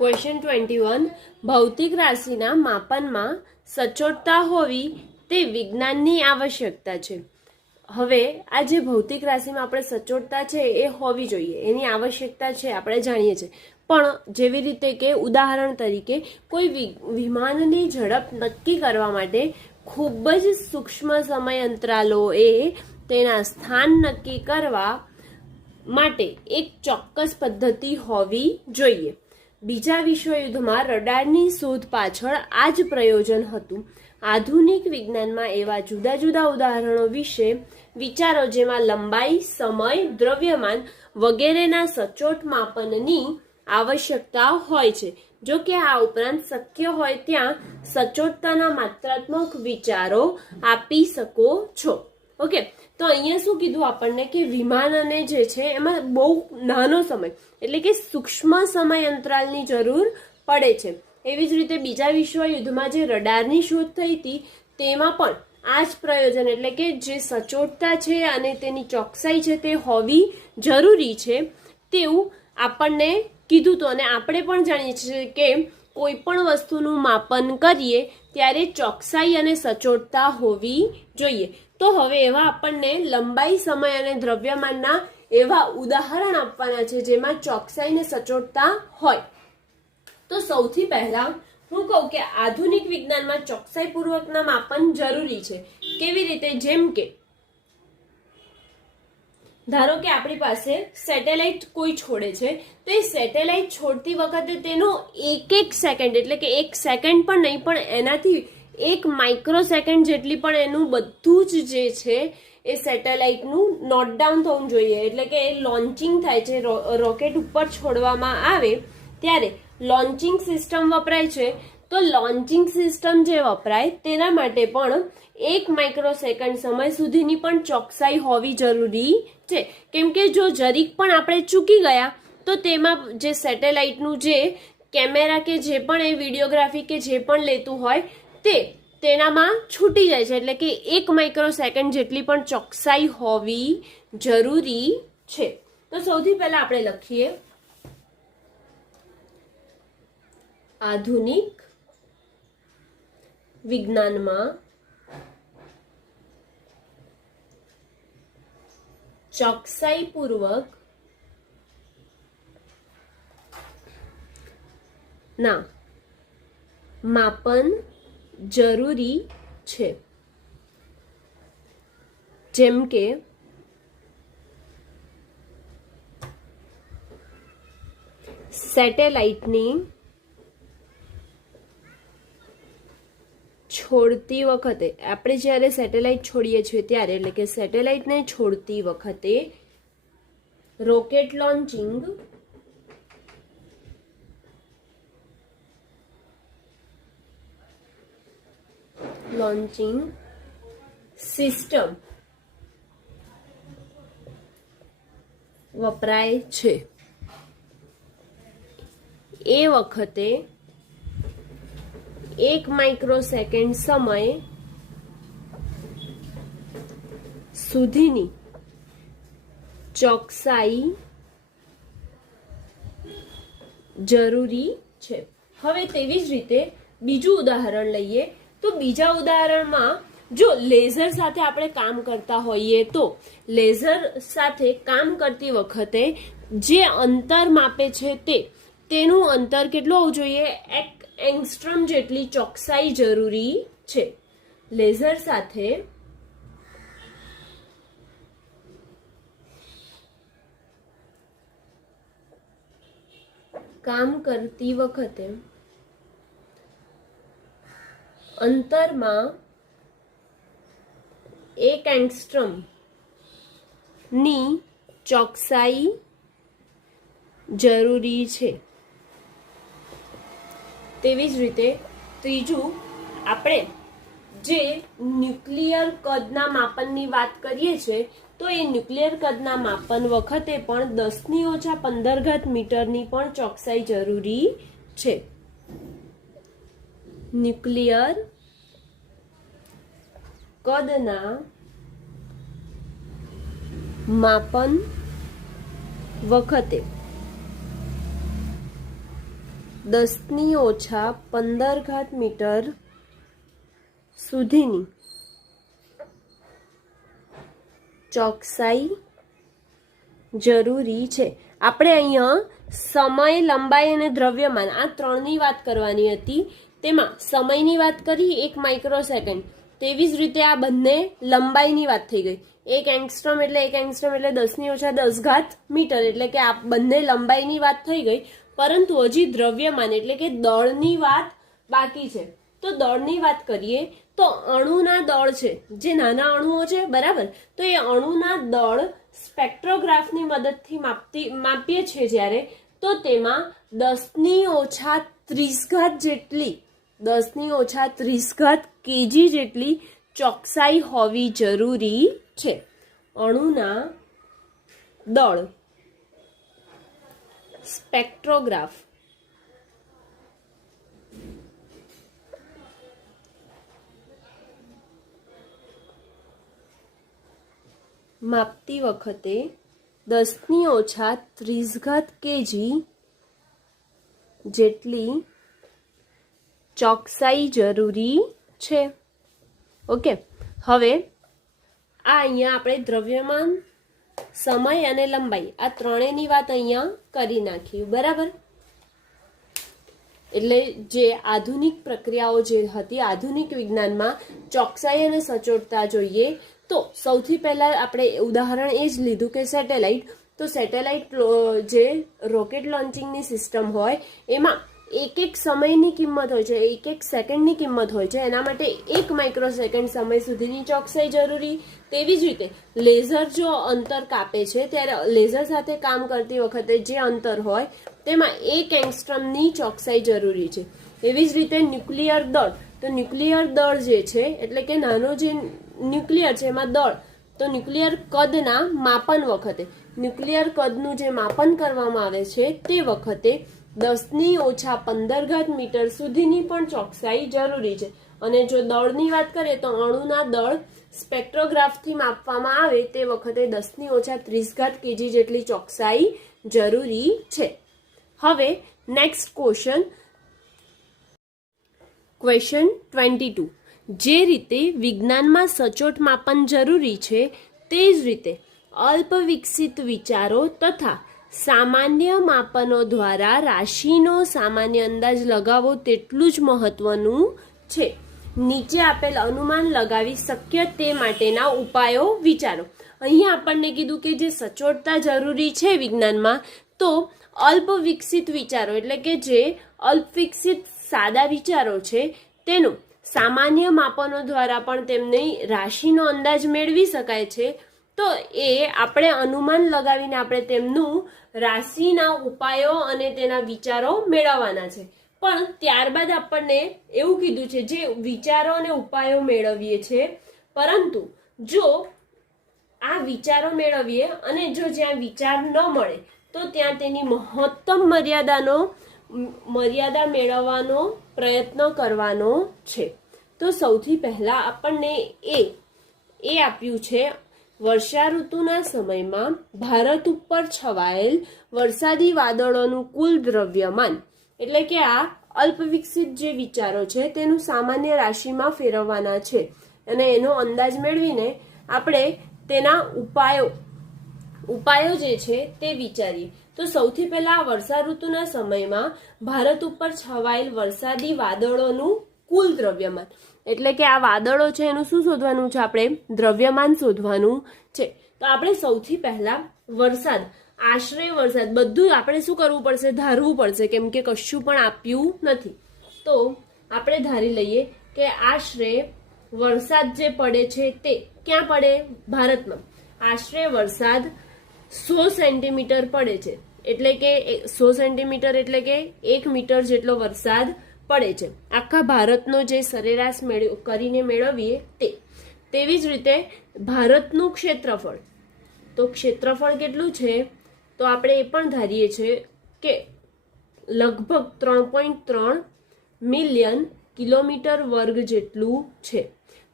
Question 21 ભૌતિક રાશિના માપનમાં સચોટતા હોવી તે વિજ્ઞાનની આવશ્યકતા છે। હવે આ જે ભૌતિક રાશિમાં આપણે સચોટતા છે એ હોવી જોઈએ, એની આવશ્યકતા છે, આપણે જાણીએ છીએ। પણ જેવી રીતે કે ઉદાહરણ તરીકે કોઈ વિમાનની ઝડપ નક્કી કરવા માટે ખૂબ જ સૂક્ષ્મ સમય અંતરાલોએ તેના સ્થાન નક્કી કરવા માટે એક ચોક્કસ પદ્ધતિ હોવી જોઈએ। બીજા વિશ્વયુદ્ધમાં રડારની શોધ પાછળ આ જ પ્રયોજન હતું। આધુનિક વિજ્ઞાનમાં એવા જુદા જુદા ઉદાહરણો વિશે વિચારો જેમાં લંબાઈ, સમય, દ્રવ્યમાન વગેરેના સચોટ માપનની આવશ્યકતા હોય છે। જો કે આ ઉપરાંત શક્ય હોય ત્યાં સચોટતાના માત્રાત્મક વિચારો આપી શકો છો। ઓકે, તો અહીંયા શું કીધું આપણને કે વિમાન અને જે છે એમાં બહુ નાનો સમય એટલે કે સૂક્ષ્મ સમય અંતરાલની જરૂર પડે છે। એવી જ રીતે બીજા વિશ્વયુદ્ધમાં જે રડારની શોધ થઈ હતી તેમાં પણ આ જ પ્રયોજન એટલે કે જે સચોટતા છે અને તેની ચોકસાઈ છે તે હોવી જરૂરી છે તેવું આપણને કીધું હતું। અને આપણે પણ જાણીએ છીએ કે કોઈ પણ વસ્તુનું માપન કરીએ ત્યારે ચોકસાઈ અને સચોટતા હોવી જોઈએ। તો હવે એવા આપણને લંબાઈ, સમય અને દ્રવ્યમાનના એવા ઉદાહરણ આપવાના છે જેમાં ચોકસાઈ અને સચોટતા હોય। તો સૌથી પહેલા હું કહું કે આધુનિક વિજ્ઞાનમાં ચોકસાઈપૂર્વકના માપન જરૂરી છે। કેવી રીતે? જેમ કે ધારો કે આપણી પાસે સેટેલાઇટ કોઈ છોડે છે તો એ સેટેલાઇટ છોડતી વખતે તેનો એક સેકન્ડ એટલે કે એક સેકન્ડ પણ નહીં પણ એનાથી 1 માઇક્રો સેકન્ડ જેટલી પણ એનું બધું જ જે છે એ સેટેલાઇટનું નોટ ડાઉન થવું જોઈએ। એટલે કે એ લોન્ચિંગ થાય છે, રોકેટ ઉપર છોડવામાં આવે ત્યારે લોન્ચિંગ સિસ્ટમ વપરાય છે। તો લોન્ચિંગ સિસ્ટમ જે વપરાય તેના માટે પણ 1 માઇક્રો સેકન્ડ સમય સુધીની પણ ચોકસાઈ હોવી જરૂરી છે। કેમ કે જો જરીક પણ આપણે ચૂકી ગયા તો તેમાં જે સેટેલાઇટનું જે કેમેરા કે જે પણ એ વિડીયોગ્રાફી કે જે પણ લેતું હોય તેનામાં છૂટી જાય છે। એટલે કે 1 માઇક્રો સેકન્ડ જેટલી પણ ચોકસાઈ હોવી જરૂરી છે। તો સૌથી પહેલા આપણે લખીએ આધુનિક વિજ્ઞાનમાં ચોકસાઈપૂર્વક ના માપન જરૂરી છે। જેમ કે સેટેલાઇટની છોડતી વખતે આપણે જ્યારે સેટેલાઇટ છોડીએ છીએ ત્યારે એટલે કે સેટેલાઇટને છોડતી વખતે રોકેટ લોન્ચિંગ સિસ્ટમ વપરાય છે। એ વખતે 1 માઇક્રો સેકન્ડ સમય સુધીની ચોકસાઈ જરૂરી છે। હવે તેવી જ રીતે બીજું ઉદાહરણ લઈએ તો બીજા ઉદાહરણમાં જો લેઝર સાથે આપણે કામ કરતા હોઈએ તો લેઝર સાથે કામ કરતી વખતે જે અંતર માપે છે તેનું અંતર કેટલું હોવું જોઈએ? 1 એંગસ્ટ્રોમ જેટલી ચોકસાઈ જરૂરી છે। લેઝર સાથે કામ કરતી વખતે અંતરમાં 1 એંગસ્ટ્રોમ ની ચોકસાઈ જરૂરી છે। તેવી જ રીતે ત્રીજું આપણે જે ન્યુક્લિયર કદના માપનની વાત કરીએ છીએ તો એ ન્યુક્લિયર કદના માપન વખતે પણ 10⁻15 મીટરની પણ ચોકસાઈ જરૂરી છે। ન્યુક્લિયર કદના માપન વખતે 10⁻15 મીટર સુધીની ચોકસાઈ જરૂરી છે. આપણે અહીંયા સમય, લંબાઈ અને દ્રવ્યમાન આ ત્રણની વાત કરવાની હતી. તેમાં સમયની વાત કરી 1 માઇક્રોસેકન્ડ, તેવી જ રીતે આ બંને લંબાઈની વાત થઈ ગઈ. 1 એંગસ્ટ્રોમ એટલે 10⁻10 મીટર, એટલે કે આ બંને લંબાઈની વાત થઈ ગઈ. પરંતુ હજી દ્રવ્યમાન એટલે કે દળની વાત બાકી છે. તો દળની વાત કરીએ તો અણુના દળ છે, જે નાના અણુઓ છે, બરાબર. તો એ અણુના દળ સ્પેક્ટ્રોગ્રાફની મદદથી માપીએ છીએ જ્યારે, તો તેમાં 10⁻30 જેટલી 10⁻30 કેજી જેટલી ચોકસાઈ હોવી જરૂરી છે. અણુના દળ સ્પેક્ટ્રોગ્રાફ માપતી વખતે 10⁻30 કેજી જેટલી ચોકસાઈ જરૂરી છે. ઓકે, હવે આ અહીંયા આપણે દ્રવ્યમાન, સમય અને લંબાઈ આ ત્રણેયની વાત અહીંયા કરી નાખી, બરાબર. એટલે જે આધુનિક પ્રક્રિયાઓ જે હતી, આધુનિક વિજ્ઞાનમાં ચોકસાઈ અને સચોટતા જોઈએ તો સૌથી પહેલા આપણે ઉદાહરણ એ જ લીધું કે સેટેલાઇટ. તો સેટેલાઇટ જે રોકેટ લોન્ચિંગની સિસ્ટમ હોય એમાં એક સમયની કિંમત હોય છે, એક સેકન્ડની કિંમત હોય છે. એના માટે 1 માઇક્રોસેકન્ડ સમય સુધીની ચોકસાઈ જરૂરી. તેવી જ રીતે લેઝર જો અંતર કાપે છે ત્યારે લેઝર સાથે કામ કરતી વખતે જે અંતર હોય તેમાં 1 એંગસ્ટ્રોમની ચોકસાઈ જરૂરી છે. એવી જ રીતે ન્યુક્લિયર દળ, તો ન્યુક્લિયર દળ જે છે એટલે કે નાનો જે ન્યુક્લિયર છે એમાં દળ, તો ન્યુક્લિયર કદના માપન વખતે, ન્યુક્લિયર કદનું જે માપન કરવામાં આવે છે તે વખતે 10⁻15 મીટર સુધીની પણ ચોકસાઈ જરૂરી છે. અને જો દળની વાત કરીએ તો અણુના દળ સ્પેક્ટ્રોગ્રાફથી માપવામાં આવે તે વખતે 10⁻30 કેજી જેટલી ચોકસાઈ જરૂરી છે. હવે નેક્સ્ટ ક્વેશ્ચન 22. જે રીતે વિજ્ઞાનમાં સચોટ માપન જરૂરી છે તે જ રીતે અલ્પ વિકસિત વિચારો તથા સામાન્ય માપનો દ્વારા રાશિનો સામાન્ય અંદાજ લગાવવો તેટલું જ મહત્વનું છે. નીચે આપેલ અનુમાન લગાવી શક્ય તે માટેના ઉપાયો વિચારો. અહીંયા આપણને કીધું કે જે સચોટતા જરૂરી છે વિજ્ઞાનમાં, તો અલ્પ વિકસિત વિચારો એટલે કે જે અલ્પ વિકસિત સાદા વિચારો છે તેનું સામાન્ય માપનો દ્વારા પણ તેમની રાશિનો અંદાજ મેળવી શકાય છે. તો એ આપણે અનુમાન લગાવીને આપણે તેમનું રાશિના ઉપાયો અને તેના વિચારો મેળવવાના છે. પણ ત્યારબાદ આપણને એવું કીધું છે જે વિચારો અને ઉપાયો મેળવીએ છીએ, પરંતુ જો આ વિચારો મેળવીએ અને જો જ્યાં વિચાર ન મળે તો ત્યાં તેની મહત્તમ મર્યાદા મેળવવાનો પ્રયત્ન કરવાનો છે. તો સૌથી પહેલા આપણને એ આપ્યું છે વર્ષા ઋતુના સમયમાં ભારત ઉપર છવાયેલ વરસાદી વાદળોનું કુલ દ્રવ્યમાન. એટલે કે આ અલ્પ વિકસિત જે વિચારો છે તેનું સામાન્ય રાશિમાં ફેરવવાના છે અને એનો અંદાજ મેળવીને આપણે તેના ઉપાયો જે છે તે વિચારીએ. તો સૌથી પહેલા વર્ષા ઋતુના સમયમાં ભારત ઉપર છવાયેલ વરસાદી વાદળોનું કુલ દ્રવ્યમાન, એટલે કે આ વાદળો છે એનું શું શોધવાનું છે? આપણે દ્રવ્યમાન શોધવાનું છે. તો આપણે સૌથી પહેલા વરસાદ, આશરે વરસાદ બધું આપણે શું કરવું પડશે? ધારવું પડશે, કેમ કે કશું પણ આપ્યું નથી. તો આપણે ધારી લઈએ કે આશરે વરસાદ જે પડે છે તે ક્યાં પડે? ભારતમાં. આશરે વરસાદ 100 સેન્ટીમીટર પડે છે, એટલે કે 100 સેન્ટીમીટર એટલે કે 1 મીટર જેટલો વરસાદ પડે છે. આખા ભારતનો જે સરેરાશ કરીને મેળવીએ તે. તેવી જ રીતે ભારતનું ક્ષેત્રફળ, તો ક્ષેત્રફળ કેટલું છે? તો આપણે એ પણ ધારીએ છીએ કે લગભગ 3.3 મિલિયન કિલોમીટર વર્ગ જેટલું છે.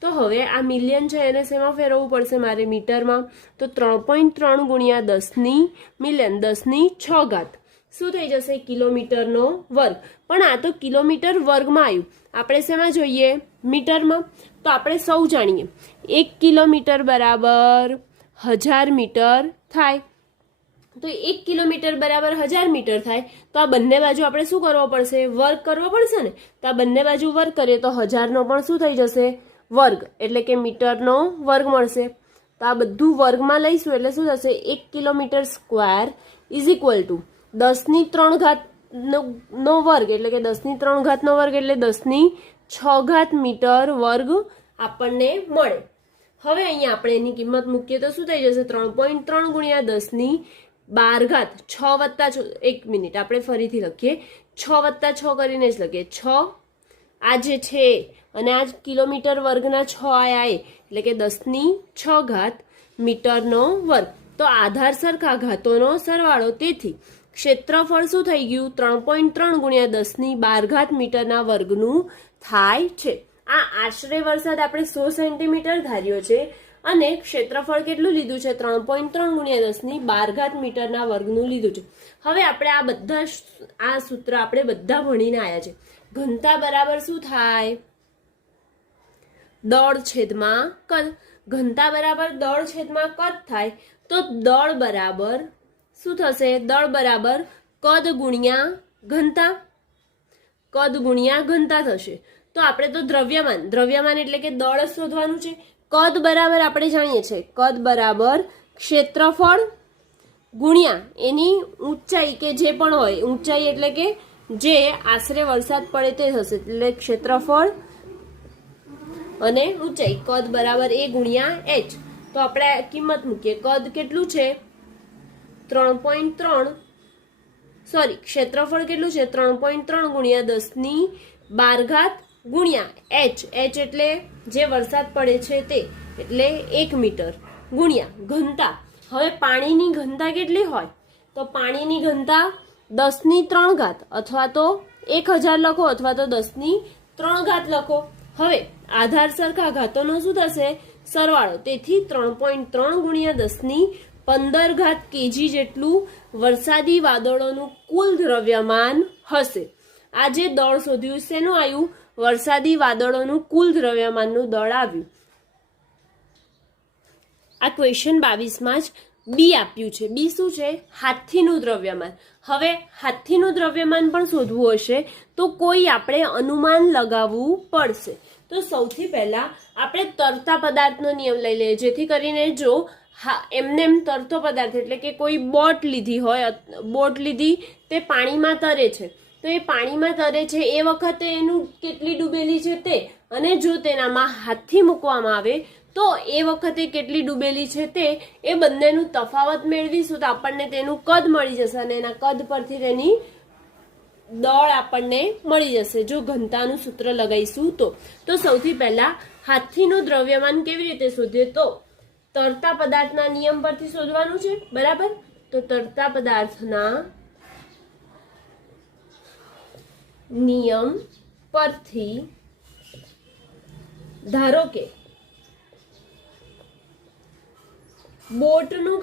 તો હવે આ મિલિયન છે એને શેમાં ફેરવવું પડશે મારે? મીટરમાં. તો 3.3 ગુણ્યા 10 ની મિલિયન, 10 ની 6 ઘાત. શું થઈ જશે? કિલોમીટરનો વર્ગ. પણ આ તો કિલોમીટર વર્ગમાં આવ્યું, આપણે શેમાં જોઈએ? મીટરમાં. તો આપણે સૌ જાણીએ 1 કિલોમીટર બરાબર 1000 મીટર થાય. તો 1 કિલોમીટર બરાબર 1000 મીટર થાય તો આ બંને બાજુ આપણે શું કરવો પડશે? વર્ગ કરવો પડશે ને. તો આ બંને બાજુ વર્ગ કરીએ તો 1000 નો પણ શું થઈ જશે? વર્ગ, એટલે કે મીટરનો વર્ગ મળશે. તો આ બધું વર્ગમાં લઈશું એટલે શું થશે? 1 kilometre square is equal to 10³ ઘાત નો વર્ગ, એટલે કે 10³ ઘાતનો વર્ગ એટલે 10⁶ ઘાત મીટર વર્ગ આપણને મળે. હવે અહીંયા આપણે એની કિંમત મૂકીએ તો શું થઈ જશે? 3.3 ગુણ્યા 10⁻12 ઘાત 6 વત્તા 1 મિનિટ આપણે ફરીથી લખીએ, 6 વત્તા 6 કરીને જ લખીએ. 6 આ જે છે અને આ કિલોમીટર વર્ગના 6 આયા એટલે કે 10⁶ ઘાત મીટરનો વર્ગ. તો આધાર સરખા ઘાતોનો સરવાળો. તેથી ક્ષેત્રફળ શું થઈ ગયું? 3.3 ગુણ્યા 10⁻12 ઘાત મીટરના વર્ગનું થાય છે. આ આશરે વરસાદ આપણે 100 સેન્ટીમીટર ધાર્યો છે અને ક્ષેત્રફળ કેટલું લીધું છે? 3.3 ગુણ્યા 10⁻12 ઘાત મીટરના વર્ગનું લીધું છે. હવે આપણે આ બધા આ સૂત્ર આપણે બધા ભણીને આવ્યા છે. ઘનતા બરાબર શું થાય? દળ છેદમાં કદ. ઘનતા બરાબર દળ છેદમાં કદ થાય તો દળ બરાબર શું થશે? દળ બરાબર કદ ગુણ્યા ઘનતા. કદ ગુણ્યા ઘનતા થશે. તો આપણે તો દ્રવ્યમાન એટલે કે દળ જ શોધવાનું છે. કદ બરાબર આપણે જાણીએ છીએ, કદ બરાબર ક્ષેત્રફળ ગુણ્યા એની ઊંચાઈ કે જે પણ હોય, ઊંચાઈ એટલે કે જે આશરે વરસાદ પડે તે થશે, એટલે ક્ષેત્રફળ અને ઊંચાઈ. કદ બરાબર A ગુણ્યા H. તો આપણે કિંમત મૂકીએ. કદ કેટલું છે? 3.3 સોરી ક્ષેત્રફળ કેટલું છે? 3.3 ગુણ્યા 10⁻12 ઘાત ગુણ્યા H. H એટલે જે વરસાદ પડે છે તે, એટલે 1 મીટર ગુણ્યા ઘનતા. હવે પાણીની ઘનતા કેટલી હોય? તો પાણીની ઘનતા 10⁻³ ઘાત અથવા તો 1000 લખો અથવા તો 10⁻³ ઘાત લખો. હવે આધાર સરખા ઘાતોનો શું થશે? સરવાળો. તેથી 3.3 ગુણ્યા 10⁻15 ઘાત કેજી જેટલું વરસાદી વાદળોનું કુલ દ્રવ્યમાન હશે. આ જે દળ શોધ્યું શેનું આવ્યું? વરસાદી વાદળોનું કુલ દ્રવ્યમાનનું દળ આવ્યું. આ ક્વેશ્ચન 22માં જ બી આપ્યું છે. બી શું છે? હાથીનું દ્રવ્યમાન. હવે હાથીનું દ્રવ્યમાન પણ શોધવું હશે તો કોઈ આપણે અનુમાન લગાવવું પડશે. તો સૌથી પહેલા આપણે તરતા પદાર્થનો નિયમ લઈ લઈએ, જેથી કરીને જો એમને એમ તરતો પદાર્થ એટલે કે કોઈ બોટ લીધી હોય, બોટ લીધી તે પાણીમાં તરે છે, તો એ પાણીમાં તરે છે એ વખતે એનું કેટલી ડૂબેલી છે તે, અને જો તેનામાં હાથી મૂકવામાં આવે તો એ વખતે કેટલી ડૂબેલી છે તે, એ બંનેનું તફાવત મેળવીશું તો આપણને તેનું કદ મળી જશે અને એના કદ પરથી તેની દળ આપણને મળી જશે જો ઘનતાનું સૂત્ર લગાવીશું તો સૌથી પહેલા હાથીનું દ્રવ્યમાન કેવી રીતે શોધીએ? તો તરતા પદાર્થના નિયમ પરથી શોધવાનું છે, બરાબર? તો તરતા પદાર્થના નિયમ પરથી ધારો કે બોટનું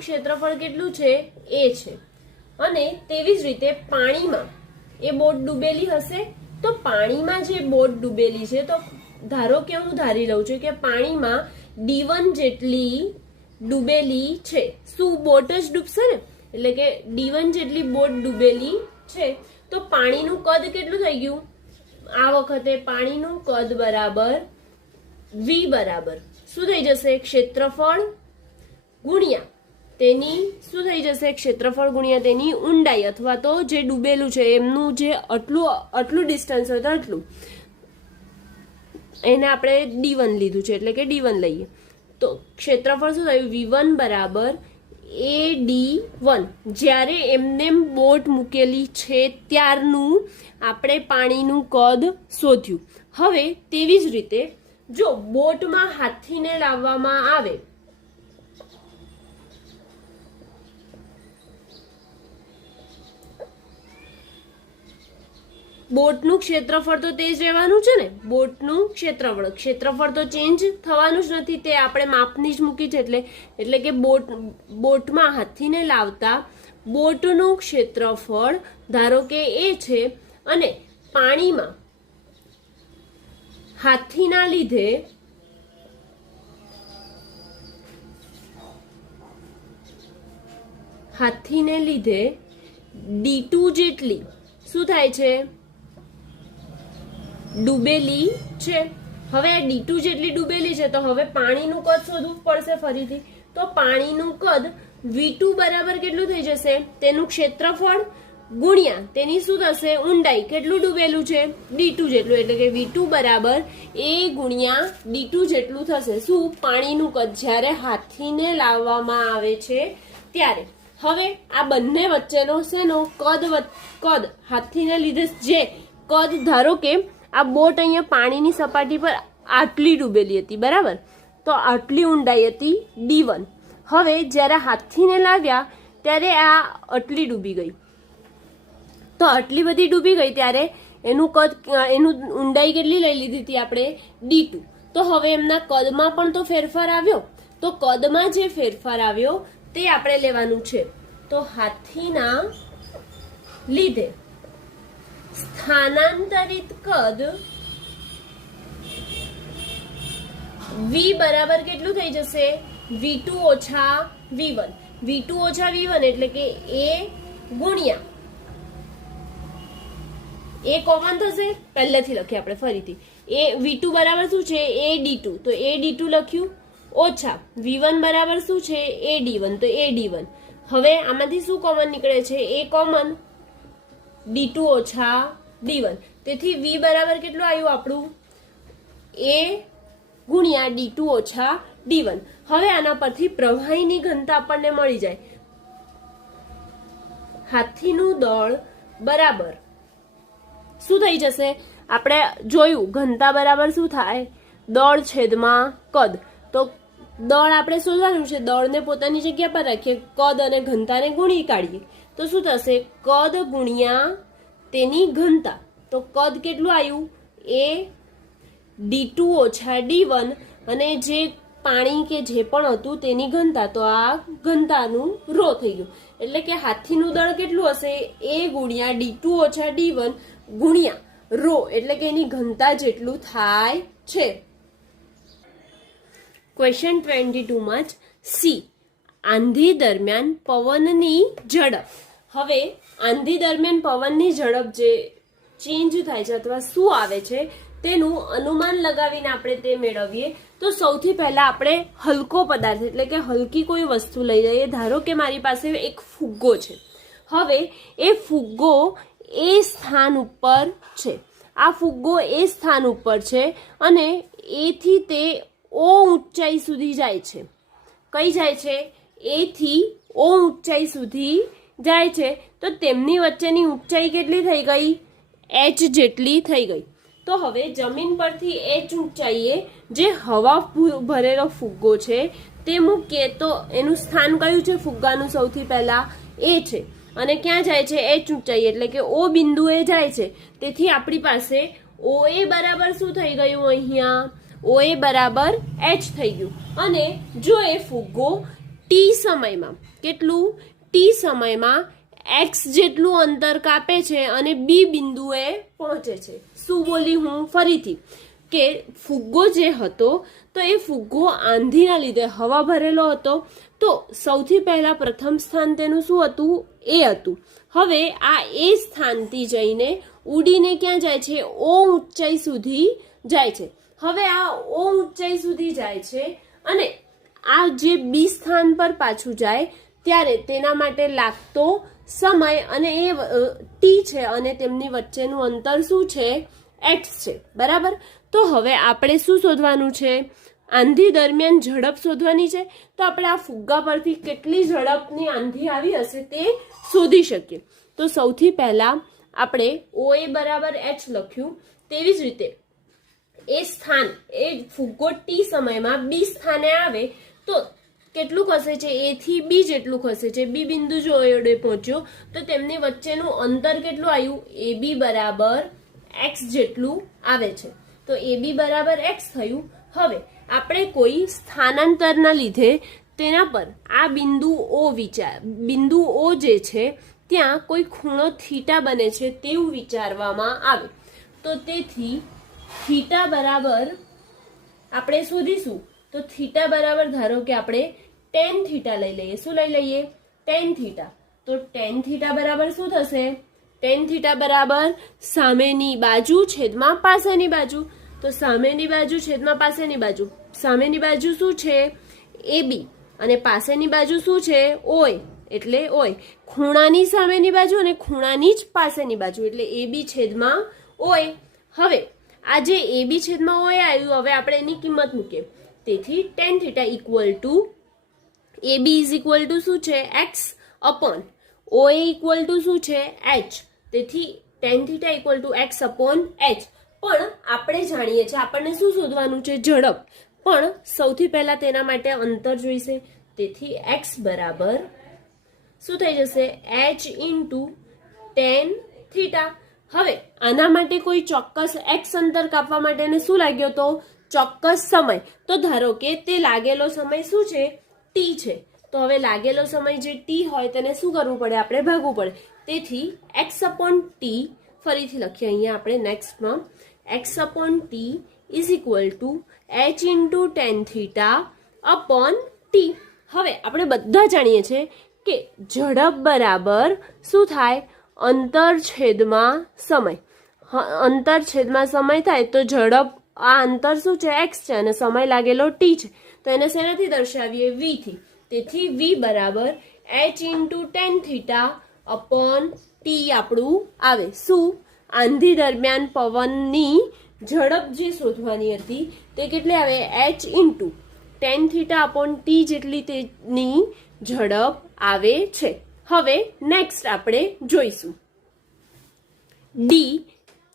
ક્ષેત્રફળ કેટલું છે? એ છે. અને તેવી જ રીતે પાણીમાં એ બોટ ડૂબેલી હશે તો પાણીમાં જે બોટ ડૂબેલી છે, તો ધારો કે હું ધારી લઉં છું કે પાણીમાં D1 જેટલી ડૂબેલી છે. શું બોટ જ ડૂબશે ને? એટલે કે D1 જેટલી બોટ ડૂબેલી છે તો પાણીનું કદ કેટલું થઈ ગયું? આ વખતે પાણીનું કદ બરાબર V બરાબર શું થઈ જશે? ક્ષેત્રફળ ગુણ્યા તેની શું થઈ જશે? ક્ષેત્રફળ ગુણ્યા તેની ઊંડાઈ, અથવા તો જે ડૂબેલું છે એમનું જે આટલું ડિસ્ટન્સ હોય તો આટલું, એને આપણે D1 લીધું છે એટલે કે D1 લઈએ તો ક્ષેત્રફળ શું થયું? V1 બરાબર AD1. જ્યારે એમને બોટ મૂકેલી છે ત્યારનું આપણે પાણીનું કદ શોધ્યું. હવે તેવી જ રીતે જો બોટમાં હાથીને લાવવામાં આવે બોટનું ક્ષેત્રફળ તો તે જ રહેવાનું છે ને, બોટનું ક્ષેત્રફળ તો ચેન્જ થવાનું જ નથી, તે આપણે માપની જ મૂકી છે એટલે કે બોટમાં હાથીને લાવતા બોટનું ક્ષેત્રફળ ધારો કે એ છે, અને પાણીમાં હાથીના લીધે d2 જેટલી શું થાય છે, ડૂબેલી છે. હવે આ d2 જેટલી ડૂબેલી છે તો હવે પાણીનું કદ શોધવું પડશે ફરીથી. તો પાણીનું કદ v2 બરાબર કેટલું થઈ જશે, તેનું ક્ષેત્રફળ ગુણ્યા તેની શું થશે, ઊંડાઈ. કેટલું ડૂબેલું છે, d2 જેટલું, એટલે કે v2 બરાબર a ગુણ્યા d2 જેટલું થશે. શું, પાણીનું કદ જ્યારે હાથીને લાવવામાં આવે છે ત્યારે. હવે આ બંને વચ્ચેનો શેનો કદ હાથીને લીધે જે કદ, ધારો કે આ બોટ અહીંયા પાણીની સપાટી પર આટલી ડૂબેલી હતી, બરાબર, તો આટલી ઊંડાઈ હતી d1. હવે જ્યારે હાથીને લાવ્યા ત્યારે આ આટલી ડૂબી ગઈ, તો આટલી બધી ડૂબી ગઈ ત્યારે એનું ઊંડાઈ કેટલી લઈ લીધી હતી આપણે, d2. તો હવે એમના કદમાં પણ તો ફેરફાર આવ્યો, તો કદમાં જે ફેરફાર આવ્યો તે આપણે લેવાનું છે. તો હાથીના લીધે સ્થાનાંતરિત કદ v બરાબર કેટલું થઈ જશે, v2 ઓછા v1. v2 ઓછા v1 એટલે કે a ગુણ્યા, એ કોમન થશે, પહેલેથી લખીએ આપણે ફરીથી. એ v2 બરાબર શું છે, a d2, તો a d2 લખ્યું, ઓછા v1 બરાબર શું છે, a d1, તો a d1. હવે આમાંથી શું કોમન નીકળે છે, a કોમન, d2 ઓછા d1. તેથી v બરાબર કેટલું આવ્યું આપણું, a ગુણ્યા d2 ઓછા d1. હવે આના પરથી પ્રવાહીની ઘનતા આપણને મળી જાય. હાથીનું દળ બરાબર શું થઈ જશે, આપણે જોયું ઘનતા બરાબર શું થાય, દળ છેદમાં કદ. તો દળ આપણે શોધવાનું છે, દળને પોતાની જગ્યા પર રાખીએ, કદ અને ઘનતાને ગુણી કાઢીએ તો શું થશે, કદ ગુણ્યા તેની ઘનતા. તો કદ કેટલું આવ્યું, a d2 ઓછા d1, અને જે પાણી કે જે પણ હતું તેની ઘનતા, તો આ ઘનતાનું રો થઈ ગયું. એટલે કે હાથીનું દળ કેટલું હશે, a ગુણ્યા d2 ઓછા d1 ગુણ્યા રો, એટલે કે એની ઘનતા જેટલું થાય છે. ક્વેશ્ચન 22 માં જ સી, આંધી દરમિયાન પવનની ઝડપ. હવે આંધી દરમિયાન પવનની ઝડપ જે ચેન્જ થાય છે અથવા શું આવે છે તેનું અનુમાન લગાવીને આપણે તે મેળવીએ. તો સૌથી પહેલા આપણે હલકો પદાર્થ એટલે કે હલકી કોઈ વસ્તુ લઈ જઈએ. ધારો કે મારી પાસે એક ફુગ્ગો છે. હવે એ ફુગ્ગો એ સ્થાન ઉપર છે, આ ફુગ્ગો એ સ્થાન ઉપર છે અને એથી તે ઓ ઊંચાઈ સુધી જાય છે. કઈ જાય છે, એથી ઓ ઊંચાઈ સુધી જાય છે. તો તેમની વચ્ચેની ઊંચાઈ કેટલી થઈ ગઈ, h જેટલી થઈ ગઈ. તો હવે જમીન પરથી h ઊંચાઈએ જે હવા ભરેલો ફુગ્ગો છે તે મૂકીએ તો એનું સ્થાન કયું છે, ફુગ્ગાનું સૌથી પહેલા એ છે, અને ક્યાં જાય છે, h ઊંચાઈ એટલે કે ઓ બિંદુએ જાય છે. તેથી આપણી પાસે OA બરાબર શું થઈ ગયું, અહીંયા OA બરાબર h થઈ ગયું. અને જો એ ફુગ્ગો t સમયમાં, કેટલું, t સમયમાં x જેટલું અંતર કાપે છે અને બી બિંદુએ પહોંચે છે. શું બોલી હું ફરીથી, કે ફુગ્ગો જે હતો તો એ ફુગ્ગો આંધીના લીધે હવા ભરેલો હતો. તો સૌથી પહેલા પ્રથમ સ્થાન તેનું શું હતું, એ હતું. હવે આ એ સ્થાનથી જઈને ઉડીને ક્યાં જાય છે, ઓ ઊંચાઈ સુધી જાય છે. હવે આ ઓ ઊંચાઈ સુધી જાય છે અને આ જે બી સ્થાન પર પાછું જાય ત્યારે તેના માટે લાગતો સમય અને એ ટી છે અને તેમની વચ્ચેનું અંતર શું છે, x છે, બરાબર. તો હવે આપણે શું શોધવાનું છે, આંધી દરમિયાન ઝડપ શોધવાની છે. તો આપણે આ ફુગ્ગા પરથી કેટલી ઝડપની આંધી આવી હશે તે શોધી શકીએ. તો સૌથી પહેલા આપણે OA બરાબર h લખ્યું. તેવી જ રીતે એ સ્થાન, એ ફુગ્ગો ટી સમયમાં બી સ્થાને આવે તો કેટલું ખસે છે, એ થી બી જેટલું ખસે છે. બી બિંદુ જોડે પહોંચ્યો તો તેમની વચ્ચેનું અંતર કેટલું આવ્યું, AB બરાબર x જેટલું આવે છે. તો AB બરાબર x થયું. હવે આપણે કોઈ સ્થાનાંતરના લીધે તેના પર આ બિંદુ O જે છે ત્યાં કોઈ ખૂણો થીટા બને છે તેવું વિચારવામાં આવે. તો તેથી થીટા બરાબર આપણે શોધીશું. તો થીટા બરાબર ધારો કે આપણે tan થીટા લઈ લઈએ. શું લઈ લઈએ? tan theta. તો tan થીટા બરાબર શું થશે? tan થીટા બરાબર સામેની બાજુ છેદમાં પાછળની બાજુ. તો સામેની બાજુ છેદમાં પાછળની બાજુ. સામેની બાજુ શું છે? AB અને પાછળની બાજુ શું છે? OA. એટલે OA. ખૂણાની સામેની બાજુ અને ખૂણાની જ પાછળની બાજુ એટલે AB છેદમાં OA. હવે આ જે AB છેદમાં OA આવ્યું, હવે આપણે એની કિંમત મૂકીએ. તેથી tan theta equal to AB is equal to શું છે? x upon OA equal to શું છે? h. તેથી tan theta equal to x upon h. પણ આપણે જાણીએ છીએ આપણને શું શોધવાનું છે? ઝડપ. પણ સૌથી પહેલા તેના માટે અંતર જોઈશે. તેથી x બરાબર શું થઈ જશે? h into tan theta. હવે આના માટે કોઈ ચોક્કસ x અંતર કાપવા માટે શું લાગ્યો તો? ચોક્કસ સમય. તો ધારો કે તે લાગેલો સમય શું છે? t છે. તો હવે લાગેલો સમય જે t હોય તેને શું કરવું પડે? આપણે ભાગવું પડે. તેથી x અપોન t ફરીથી લખીએ અહીંયા આપણે નેક્સ્ટમાં x upon t is equal to h into tan theta upon t. હવે આપણે બધા જાણીએ છીએ કે ઝડપ બરાબર શું થાય? અંતર છેદમાં સમય. અંતર છેદમાં સમય થાય તો ઝડપ, આ અંતર શું છે? x છે અને સમય લાગેલો t છે. તો એને શેનાથી દર્શાવીએ? v થી. તેથી v બરાબર h into tan theta upon t આપણું આવે. શું? આંધી દરમિયાન પવનની ઝડપ જે શોધવાની હતી તે કેટલી આવે? h into tan theta upon t જેટલી તેની ઝડપ આવે છે. હવે નેક્સ્ટ આપણે જોઈશું D.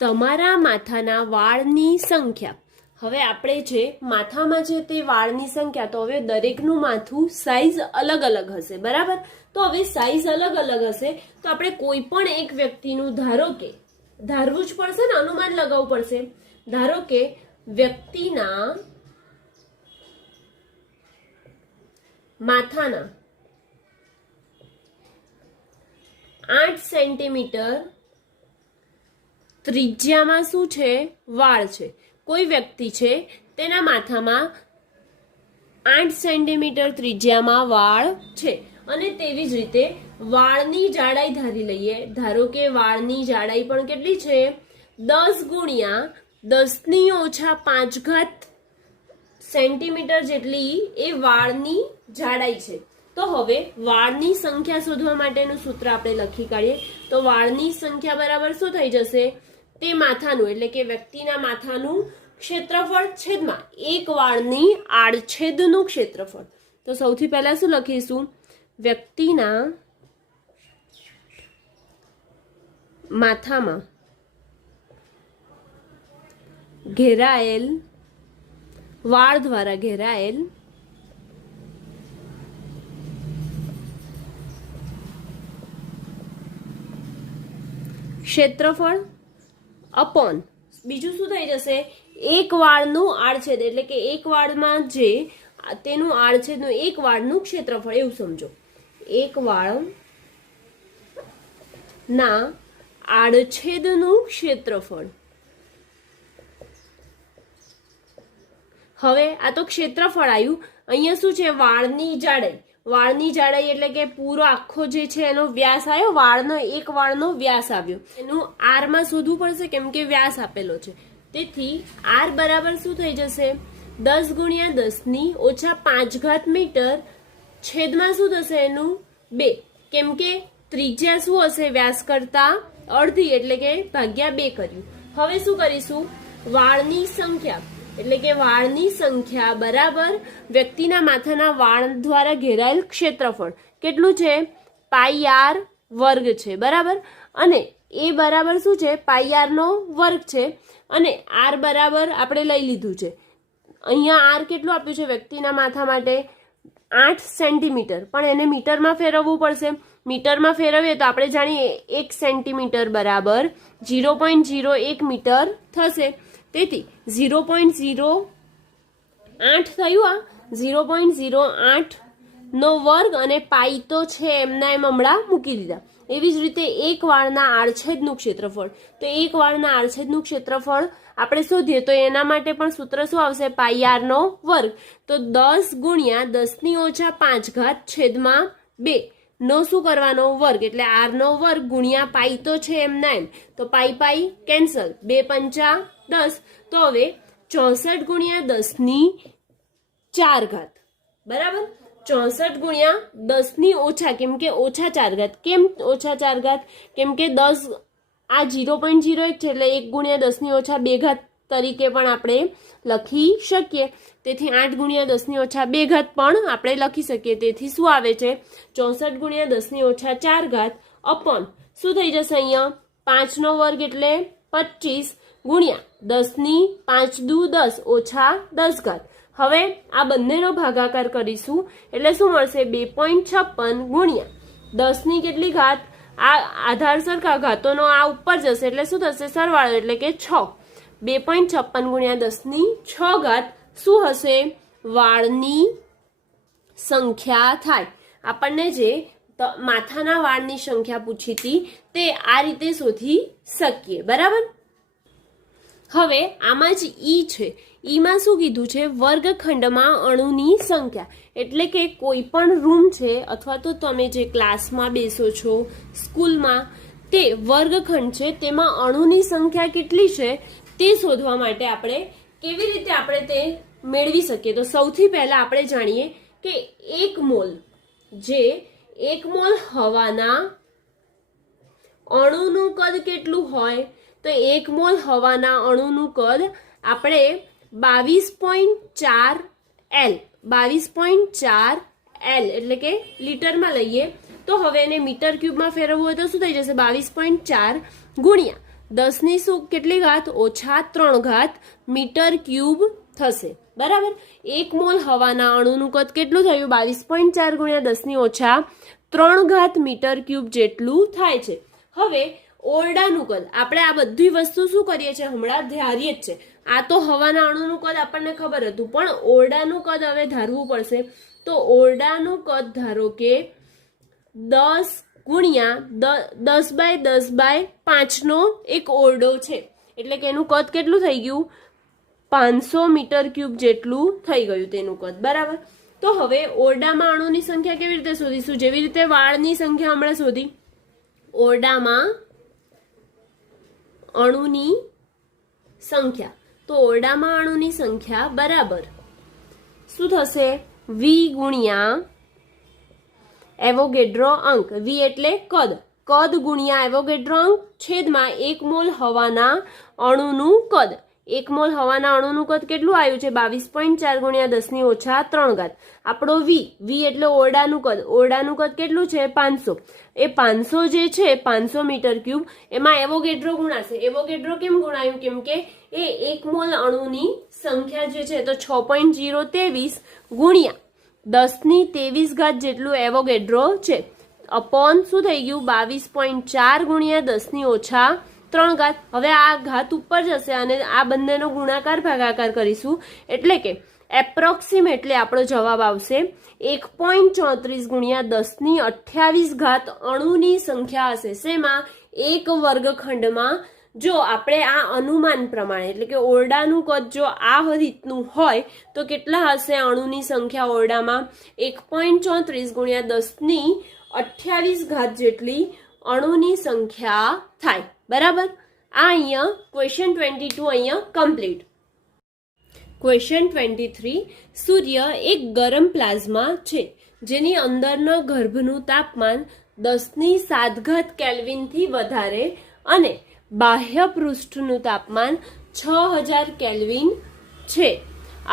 તમારા માથાના વાળની સંખ્યા. હવે આપણે જે માથામાં છે તે વાળની સંખ્યા, તો હવે દરેકનું માથું સાઈઝ અલગ અલગ હશે, બરાબર? તો હવે સાઈઝ અલગ અલગ હશે તો આપણે કોઈ પણ એક વ્યક્તિનું ધારવું જ પડશે ને, અનુમાન લગાવવું પડશે. ધારો કે વ્યક્તિના માથાના 8 સેન્ટીમીટર ત્રિજ્યામાં શું છે? વાળ છે. કોઈ વ્યક્તિ છે તેના માથામાં 8 સેન્ટીમીટર ત્રિજ્યામાં વાળ છે અને તેવી જ રીતે વાળની જાડાઈ ધારી લઈએ. ધારો કે વાળની જાડાઈ પણ કેટલી છે? 10 ગુણ્યા 10⁻5 સેન્ટીમીટર જેટલી એ વાળની જાડાઈ છે. તો હવે વાળની સંખ્યા શોધવા માટેનું સૂત્ર આપણે લખી કાઢીએ. તો વાળની સંખ્યા બરાબર શું થઈ જશે? તે માથાનું એટલે કે વ્યક્તિના માથાનું ક્ષેત્રફળ છેદમાં એક વાળની આડછેદનું ક્ષેત્રફળ. તો સૌથી પહેલા શું લખીશું? વ્યક્તિના માથામાં ઘેરાયેલ વાળ દ્વારા ઘેરાયેલ ક્ષેત્રફળ અપોન બીજું શું થઈ જશે? એક વાળનું આડછેદ એટલે કે એક વાળમાં જે તેનું આડછેદનું એક વાળનું ક્ષેત્રફળ, એવું સમજો. એક વાળના આડછેદનું ક્ષેત્રફળ. હવે આ તો ક્ષેત્રફળ આવ્યું. અહીંયા શું છે? વાળની જાડાઈ. વાળની જાડાઈ એટલે કે પૂરો આખો જે છે એનો વ્યાસ આવ્યો. એક વાળનો વ્યાસ આવ્યો. એનું r માં શોધવું પડશે કેમ કે વ્યાસ આપેલો છે. તેથી r બરાબર શું થઈ જશે? 10 ગુણ્યા 10⁻5 મીટર છેદમાં શું થશે? એનું 2. કેમ કે ત્રિજ્યા શું હશે? વ્યાસ કરતા અડધી એટલે કે ભાગ્યા 2 કર્યું. હવે શું કરીશું? વાળની સંખ્યા એટલે કે વાળની સંખ્યા બરાબર વ્યક્તિના માથાના વાળ દ્વારા ઘેરાયેલ ક્ષેત્રફળ કેટલું છે? πr વર્ગ છે, બરાબર? અને એ બરાબર શું છે? πr નો વર્ગ છે અને r બરાબર આપણે લઈ લીધું છે. અહીંયા r કેટલું આપ્યું છે વ્યક્તિના માથા માટે? 8 સેન્ટીમીટર, પણ એને મીટરમાં ફેરવવું પડશે. મીટરમાં ફેરવીએ તો આપણે જાણીએ 1 સેન્ટીમીટર બરાબર 0.01 મીટર થશે. તેથી 0.08 થયું. આ 0.08 નો વર્ગ અને પાઈ તો છે એમના એમ હમણાં મૂકી દીધા. એવી જ રીતે એક વાળના આડછેદનું ક્ષેત્રફળ, તો એક વાળના આડછેદનું ક્ષેત્રફળ આપણે શોધીએ તો એના માટે પણ સૂત્ર શું આવશે? પાઈ આર નો વર્ગ. તો 10 ગુણ્યા 10⁻5 છેદમાં 2 નો શું કરવાનો? વર્ગ. એટલે આર નો વર્ગ ગુણ્યા પાઈ તો છે એમના એમ, તો પાઈ પાઈ કેન્સલ, 2 પંચા 10. તો હવે 64 ગુણ્યા 10⁻4 બરાબર. 64 ગુણ્યા 10⁻, કેમ કે -4. કેમ -4? કેમ કે 10 આ 0.01 છે એટલે 1 ગુણ્યા 10⁻2 તરીકે પણ આપણે લખી શકીએ. તેથી 8 ગુણ્યા 10⁻2 પણ આપણે લખી શકીએ. તેથી શું આવે છે? 64 ગુણ્યા 10⁻4 અપોન શું થઈ જશે અહીંયા? 5 નો વર્ગ એટલે 25 ગુણ્યા 10⁵ દુ 10 ઓછા 10. હવે આ બંનેનો ભાગાકાર કરીશું એટલે શું મળશે? 2.56 ગુણ્યા 10ની કેટલી ઘાત? આ આધાર સરખા ઘાતોનો આ ઉપર જશે એટલે શું થશે? સરવાળો એટલે કે 6. 2.56 ગુણ્યા 10⁶ શું હશે? વાળની સંખ્યા થાય. આપણને જે માથાના વાળની સંખ્યા પૂછી હતી તે આ રીતે શોધી શકીએ. બરાબર. હવે આમાં જ ઈ છે. ઈમાં શું કીધું છે? વર્ગખંડમાં અણુની સંખ્યા. એટલે કે કોઈ પણ રૂમ છે અથવા તો તમે જે ક્લાસમાં બેસો છો, સ્કૂલમાં, તે વર્ગખંડ છે, તેમાં અણુની સંખ્યા કેટલી છે તે શોધવા માટે આપણે કેવી રીતે આપણે તે મેળવી શકીએ? તો સૌથી પહેલા આપણે જાણીએ કે 1 મોલ, જે 1 મોલ હવાના અણુનું કદ કેટલું હોય? તો 1 મોલ હવાના અણુનું કદ આપણે 22.4 L, 22.4 L એટલે કે લીટરમાં લઈએ તો હવે એને મીટર ક્યુબમાં ફેરવવું હોય તો શું થઈ જશે? 22.4 ગુણ્યા 10ની શું કેટલી ઘાત? -3 મીટર ક્યુબ થશે. બરાબર. 1 મોલ હવાના અણુનું કદ કેટલું થયું? 22.4 ગુણ્યા 10⁻3 મીટર ક્યુબ જેટલું થાય છે. હવે ઓરડાનું કદ આપણે આ બધી વસ્તુ શું કરીએ છીએ? હમણાં ધારીએ જ છે. આ તો હવાના અણુનું કદ આપણને ખબર હતું, પણ ઓરડાનું કદ હવે ધારવું પડશે. તો ઓરડાનું કદ ધારો કે 10 ગુણ્યા 10/10/5 નો એક ઓરડો છે. એટલે કે એનું કદ કેટલું થઈ ગયું? 500 મીટર ક્યુબ જેટલું થઈ ગયું તેનું કદ. બરાબર. તો હવે ઓરડામાં અણુની સંખ્યા કેવી રીતે શોધીશું? જેવી રીતે વાળની સંખ્યા હમણાં શોધી. ઓરડામાં અણુની સંખ્યા, તો ઓરડામાં અણુની સંખ્યા બરાબર શું થશે? V ગુણ્યા એવોગેડ્રો અંક. V એટલે કદ, કદ ગુણ્યા એવોગેડ્રો અંક છેદમાં 1 મોલ હવાના અણુનું કદ. 1 મોલ હવાના અણુનું કદ કેટલું આવ્યું છે? 22.4 ગુણ્યા 10⁻3. આપણો V એટલે ઓરડાનું કદ. ઓરડાનું કદ કેટલું છે? 500. એ 500 જે છે 500 મીટર ક્યુબ, એમાં એવોગેડ્રો ગુણાશે. એવોગેડ્રો કેમ ગુણાયું? કેમ કે એ 1 મોલ અણુની સંખ્યા જે છે તો 6.023 ગુણ્યા 10⁻23 જેટલું એવોગેડ્રો છે. અપોન શું થઈ ગયું? 22.4 ગુણ્યા 10⁻3. હવે આ ઘાત ઉપર જશે અને આ બંનેનો ગુણાકાર ભાગાકાર કરીશું એટલે કે એપ્રોક્સિમેટલી આપણો જવાબ આવશે 1.34 ગુણ્યા 10⁻28 અણુની સંખ્યા હશે. શેમાં? એક વર્ગખંડમાં. જો આપણે આ અનુમાન પ્રમાણે એટલે કે ઓરડાનું કદ જો આ રીતનું હોય તો કેટલા હશે અણુની સંખ્યા ઓરડામાં? 1.34 ગુણ્યા 10⁻28 જેટલી અણુની સંખ્યા થાય. બરાબર. આ અહીંયા ક્વેશ્ચન 22 અહીંયા કમ્પ્લીટ. ક્વેશ્ચન 23. સૂર્ય એક ગરમ પ્લાઝમા છે જેની અંદરના ગર્ભનું તાપમાન 10⁷ કેલ્વિનથી વધારે અને બાહ્ય પૃષ્ઠનું તાપમાન 6000 કેલ્વિન છે.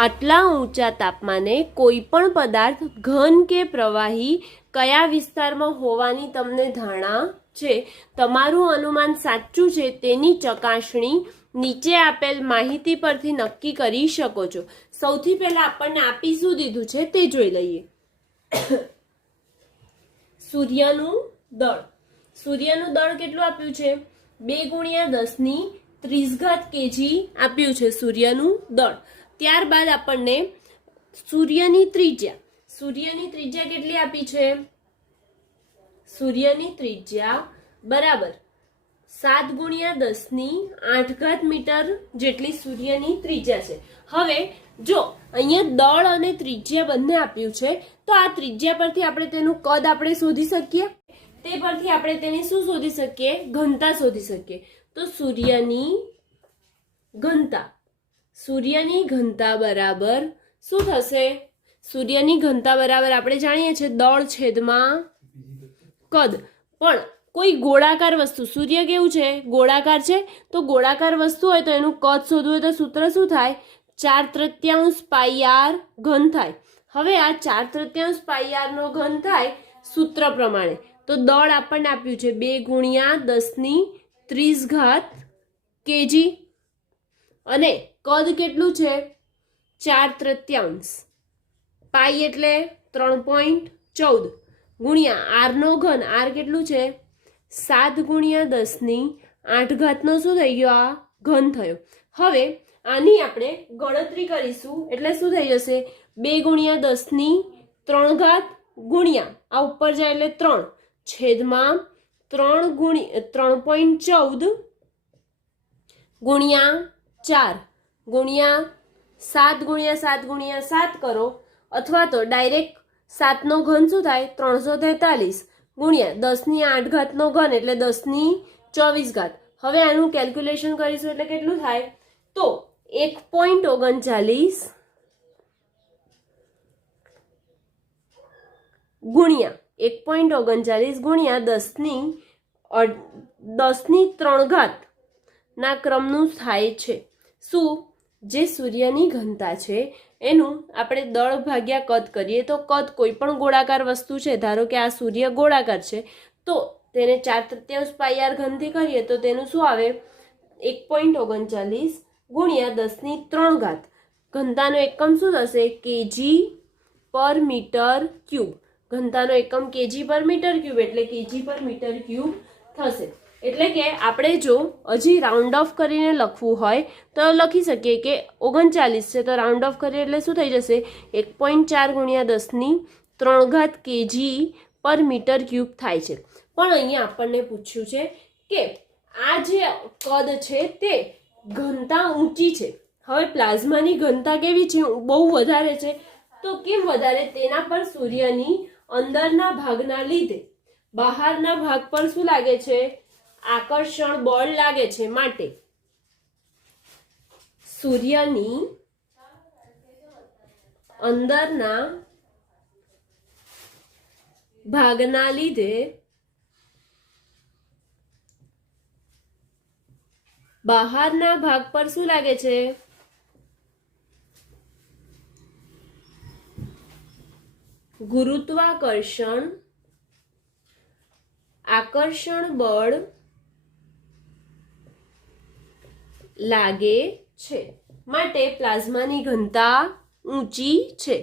આટલા ઊંચા તાપમાને કોઈ પણ પદાર્થ ઘન કે પ્રવાહી કયા વિસ્તારમાં હોવાની તમને ધારણા છે? તમારું અનુમાન સાચું છે તેની ચકાસણી નીચે આપેલ માહિતી પરથી નક્કી કરી શકો છો. સૌથી પહેલા આપણને આપી શું દીધું છે તે જોઈ લઈએ. સૂર્યનું દળ. સૂર્યનું દળ કેટલું આપ્યું છે? 2 ગુણ્યા 10⁻30 કેજી આપ્યું છે સૂર્યનું દળ. ત્યારબાદ આપણને સૂર્યની ત્રિજ્યા કેટલી આપી છે? સૂર્યની ત્રિજ્યા બરાબર 7 ગુણ્યા 10⁸ મીટર જેટલી સૂર્યની ત્રિજ્યા છે. હવે જો અહીંયા દળ અને ત્રિજ્યા બંને આપ્યું છે તો આ ત્રિજ્યા પરથી આપણે તેનું કદ આપણે શોધી શકીએ. તે પરથી આપણે તેની શું શોધી શકીએ? ઘનતા શોધી શકીએ. તો સૂર્યની ઘનતા બરાબર શું થશે? સૂર્યની ઘનતા બરાબર આપણે જાણીએ છીએ દળ છેદમાં કદ. પણ કોઈ ગોળાકાર વસ્તુ, સૂર્ય કેવું છે? ગોળાકાર છે. તો ગોળાકાર વસ્તુ હોય તો એનું કદ શોધવું હોય તો સૂત્ર શું થાય? 4/3 πr ઘન થાય. હવે આ 4/3 πr નો ઘન થાય સૂત્ર પ્રમાણે. તો દળ આપણને આપ્યું છે 2 ગુણ્યા 10⁻30 કેજી અને કદ કેટલું છે? 4/3 પાઈ એટલે 3.14 ગુણ્યા આર નો ઘન. આર કેટલું છે? 7 ગુણ્યા 10⁸ નો શું થઈ ગયો? આ ઘન થયો. હવે આની આપણે ગણતરી કરીશું એટલે શું થઈ જશે? 2 ગુણ્યા 10⁻³ ગુણ્યા આ ઉપર જાય એટલે 3 છેદમાં 3.14 ગુણ્યા 4 ગુણ્યા 7 ગુણ્યા 7 ગુણ્યા 7 કરો, અથવા તો ડાયરેક્ટ 7 નો ઘન શું થાય? 343 ગુણ્યા 10⁸ નો ઘન એટલે 10⁻24. હવે આનું કેલ્ક્યુલેશન કરીશું એટલે કેટલું થાય? તો 1.39 ગુણ્યા 10⁻³ ના ક્રમનું થાય છે. શું? જે સૂર્યની ઘનતા છે એનું આપણે દળ ભાગ્યા કદ કરીએ તો કદ કોઈ પણ ગોળાકાર વસ્તુ છે, ધારો કે આ સૂર્ય ગોળાકાર છે તો તેને 4/3 πr ઘનથી કરીએ તો તેનું શું આવે? 1.39 ગુણ્યા 10⁻³ ઘનતાનો એકમ શું થશે? કેજી પર મીટર ક્યુબ. ઘનતાનો એકમ કેજી પર મીટર ક્યુબ એટલે કેજી પર મીટર ક્યુબ થશે. એટલે કે આપણે જો હજી રાઉન્ડ ઓફ કરીને લખવું હોય તો લખી શકીએ કે 39 છે તો રાઉન્ડ ઓફ કરીએ એટલે શું થઈ જશે? 1.4 ગુણ્યા 10⁻³ કેજી પર મીટર ક્યુબ થાય છે. પણ અહીંયા આપણને પૂછ્યું છે કે આ જે કદ છે તે ઘનતા ઊંચી છે. હવે પ્લાઝમાની ઘનતા કેવી છે? બહુ વધારે છે. તો કેમ વધારે? તેના પર સૂર્યની અંદરના ભાગના લીધે બહારના ભાગ પર શું લાગે છે? આકર્ષણ બળ લાગે છે. માટે સૂર્યની અંદરના ભાગના લીધે બહારના ભાગ પર શું લાગે છે? ગુરુત્વાકર્ષણ આકર્ષણ બળ લાગે છે. માટે પ્લાઝમાની ઘનતા ઊંચી છે.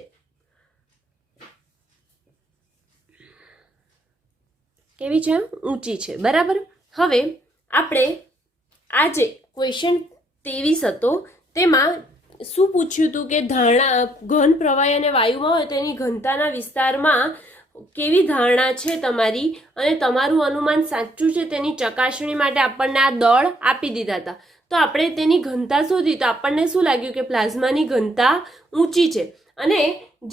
કેવી છે? ઊંચી છે. બરાબર. હવે આપણે આજે ક્વેશ્ચન 23 હતો તેમાં શું પૂછ્યું હતું કે ધારણા ઘન પ્રવાહી અને વાયુમાં હોય તો એની ઘનતાના વિસ્તારમાં કેવી ધારણા છે તમારી અને તમારું અનુમાન સાચું છે તેની ચકાસણી માટે આપણને આ દળ આપી દીધા હતા. તો આપણે તેની ઘનતા શોધી તો આપણને શું લાગ્યું કે પ્લાઝમાની ઘનતા ઊંચી છે. અને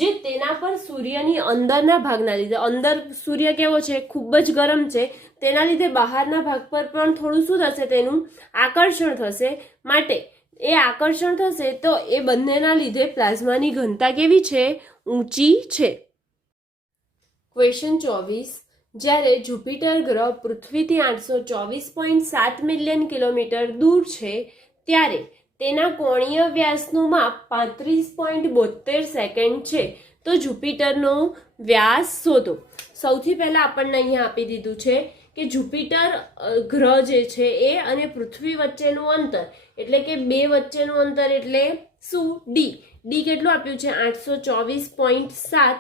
જે તેના પર સૂર્યની અંદરના ભાગના લીધે, અંદર સૂર્ય કેવો છે? ખૂબ જ ગરમ છે. તેના લીધે બહારના ભાગ પર પણ થોડું શું થશે? તેનું આકર્ષણ થશે. માટે એ આકર્ષણ થશે તો એ બંનેના લીધે પ્લાઝમાની ઘનતા કેવી છે? ઊંચી છે. ક્વેશ્ચન 24. જ્યારે જુપિટર ગ્રહ પૃથ્વીથી 824.7 મિલિયન કિલોમીટર દૂર છે ત્યારે તેના કોણીય વ્યાસનું માપ 35.72 સેકન્ડ છે. તો જુપિટરનો વ્યાસ શોધો. સૌથી પહેલા આપણને અહીંયા આપી દીધું છે કે જુપિટર ગ્રહ જે છે એ અને પૃથ્વી વચ્ચેનું અંતર એટલે કે બે વચ્ચેનું અંતર એટલે શું? ડી. ડી કેટલું આપ્યું છે? 824.7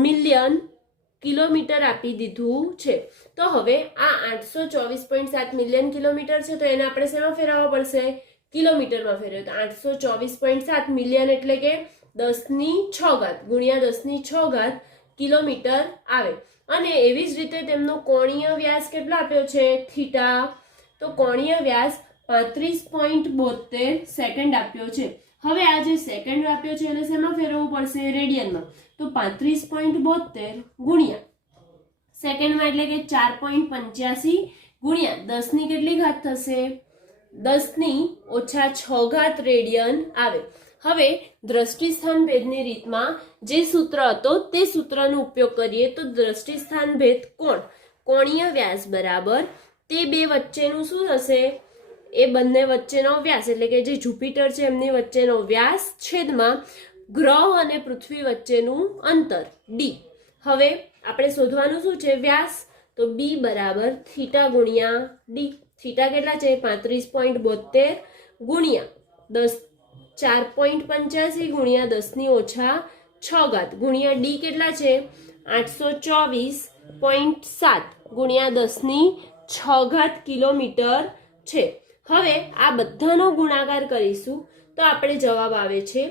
મિલિયન કિલોમીટર આપી દીધું છે. તો હવે આ 824.7 મિલિયન કિલોમીટર છે, તો એને આપણે શેમાં ફેરવવા પડશે? કિલોમીટરમાં ફેરવીએ તો 824.7 મિલિયન એટલે કે 10⁶ ગુણ્યા 10⁶ કિલોમીટર આવે. અને એવી જ રીતે તેમનો કોણીય વ્યાસ કેટલો આપ્યો છે? થીટા. તો કોણીય વ્યાસ 35.72 સેકન્ડ આપ્યો છે. હવે આ જે સેકન્ડ આપ્યો છે એને શેમાં ફેરવવું પડશે? રેડિયનમાં. તો 35.72 ગુણ્યા સેકન્ડમાં એટલે કે 4.85 ગુણ્યા 10 ની કેટલી ઘાત થશે? 10⁻6 રેડિયન આવે. હવે દ્રષ્ટિસ્થાન ભેદની રીતમાં જે સૂત્ર હતો તે સૂત્રનો ઉપયોગ કરીએ તો દ્રષ્ટિસ્થાન ભેદ કોણીય વ્યાસ બરાબર તે બે વચ્ચેનું શું થશે? એ બંને વચ્ચેનો વ્યાસ એટલે કે જે જુપિટર છે એમની વચ્ચેનો વ્યાસ છેદમાં ગ્રહ અને પૃથ્વી વચ્ચેનું અંતર ડી. હવે આપણે શોધવાનું શું છે? વ્યાસ. તો બી બરાબર થીટા ગુણ્યા ડી. થીટા કેટલા છે? 35.72 ગુણ્યા 4.85 ગુણ્યા 10⁻6 ગુણ્યા ડી કેટલા છે? 824.7 ગુણ્યા 10⁶ કિલોમીટર છે. હવે આ બધાનો ગુણાકાર કરીશું તો આપણે જવાબ આવે છે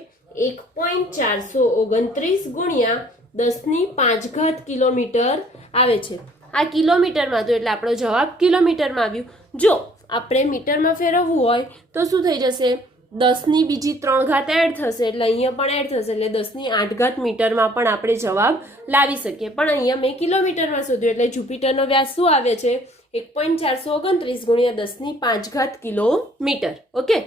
1.429 ગુણ્યા 10⁵ કિલોમીટર આવે છે. આ કિલોમીટરમાં તો એટલે આપણો જવાબ કિલોમીટરમાં આવ્યું. જો આપણે મીટરમાં ફેરવવું હોય તો શું થઈ જશે? 10ની બીજી 3 ઘાત એડ થશે એટલે અહીંયા પણ એડ થશે એટલે 10⁸ મીટરમાં પણ આપણે જવાબ લાવી શકીએ. પણ અહીંયા મેં કિલોમીટરમાં શોધ્યું એટલે જુપિટરનો વ્યાસ શું આવે છે? 1.429 ગુણ્યા 10⁵ કિલોમીટર. ઓકે.